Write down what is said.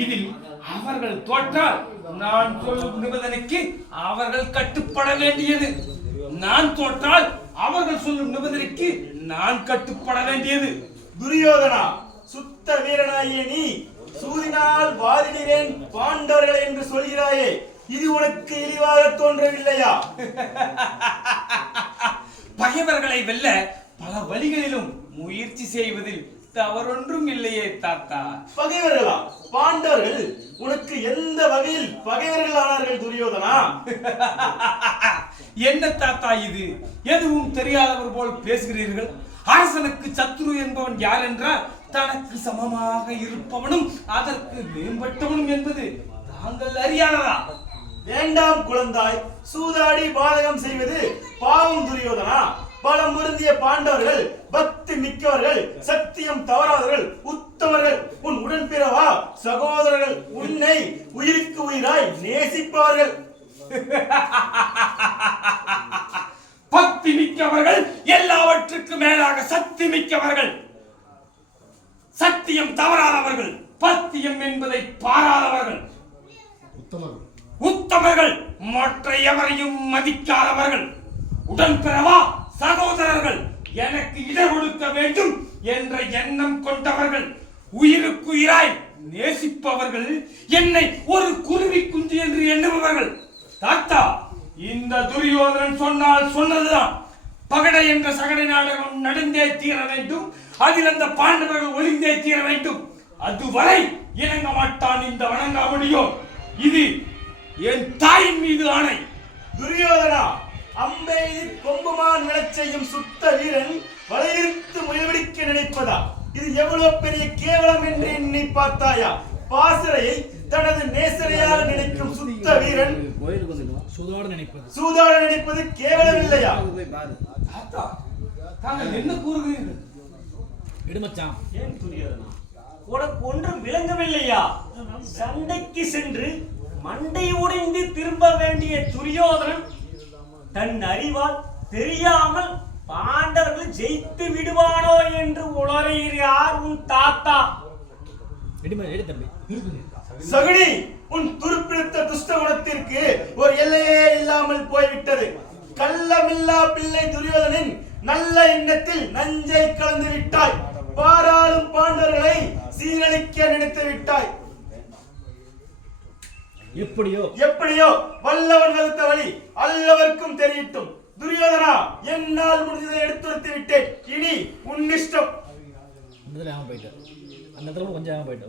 இதில் அவர்கள் தோற்றால் நான் சொல்லும் நிபந்தனைக்கு அவர்கள் கட்டுப்பட வேண்டியது, நான் தோற்றால் அவர்கள் சொல்லும் நிபந்தனைக்கு நான் கட்டுப்பட வேண்டியது. துரியோதனா, சுத்த வீரனாகிய நீ சூதினால் வாதிடுகிறேன் பாண்டவர்கள் என்று சொல்கிறாயே, இது உனக்கு இழிவாக தோன்றவில்லையா? பகைவர்களை வெல்ல பல வழிகளிலும் முயற்சி செய்வதில் தவறொன்றும் இல்லையே தாத்தா. பகைவர்களா? பாண்டவர்கள் உனக்கு எந்த வகையில் பகைவர்கள் ஆனார்கள் துரியோதனா? என்ன தாத்தா இது? எதுவும் தெரியாதவர் போல் பேசுகிறீர்கள். அரசனுக்கு சத்துரு என்பவன் யார் என்றால் தனக்கு சமமாக இருப்பவனும் அதற்கு மேம்பட்டவனும் என்பது தாங்கள் அறியாததா? வேண்டாம் குழந்தாய், சூதாடி பாதகம் செய்வது பாவம் துரியோதனா. பலம் பொருந்திய பாண்டவர்கள் பக்தி மிக்கவர்கள், சத்தியம் தவறாதவர்கள், உத்தமர்கள், உன் உடன்பிறவா சகோதரர்கள், உன்னை உயிருக்கு உயிராய் நேசிப்பவர்கள். பக்தி மிக்கவர்கள், எல்லாவற்றுக்கு மேலாக சக்தி மிக்கவர்கள், சத்தியம் தவறாதவர்கள், பத்தியம் என்பதை பாராதவர்கள், உத்தமர்கள், மற்ற எவரையும் மதிக்காதவர்கள், உடன்பிறவா சகோதரர்கள், எனக்கு இடர் கொடுக்க வேண்டும் என்ற எண்ணம் கொண்டவர்கள், உயிருக்கு உயிராய் நேசிப்பவர்கள், என்னை ஒரு குருவி குஞ்சு என்று எண்ணுபவர்கள். தாத்தா, இந்த துரியோதனன் சொன்னால் சொன்னதுதான். பகடை என்ற சகடை நாடகம் நடந்தே தீர வேண்டும், அதில் அந்த பாண்டவர்கள் ஒளிந்தே தீர வேண்டும். அதுவரை இணங்க மாட்டான் இந்த வணங்காமடியோ. இது என் தாயின் மீது ஆணை. துரியோதனா, அம்பெய்து கொம்புமான் விழச் செய்யும் சுத்த வீரன் வலையிறுத்து முயல்பிடிக்க நினைப்பதா? இது எவ்வளவு பெரிய கேவலம் என்று எண்ணி பார்த்தாயா? பாசறையை தனது நேசரையாக நினைக்கும் சுத்த வீரன் சூதாட நினைப்பது கேவலம் இல்லையா? தாத்தா, தாங்கள் என்ன கூறுகிறீர்கள்? விடுமச்சான். ஏன் துரியோதனா, உனக்கு ஒன்றும் விளங்கவில்லையா? சண்டைக்கு சென்று மண்டை உடைந்து திரும்ப வேண்டிய துரியோதனன் தன் அறிவால் தெரியாமல் பாண்டவர்கள் ஜெயித்து விடுவானோ என்று உளறுகிறார் உன் தாத்தா. சகுனி, உன் துருப்பிடித்த துஷ்ட குணத்திற்கு ஒரு எல்லையே இல்லாமல் போய்விட்டது. கள்ளமில்லா பிள்ளை துரியோதனின் நல்ல எண்ணத்தில் நஞ்சை கலந்து விட்டாய். பாராளும் பாண்டவர்களை சீரழிக்க நினைத்து விட்டாய். எப்படியோ வல்லவன் வகுத்த வழி அல்லவர்க்கும் தெரியட்டும். துரியோதனா, என்னால் முடிந்ததை எடுத்துரைத்து விட்டேன். இனி உன் இஷ்டம். அந்த இடத்துல கொஞ்சம் போயிட்டு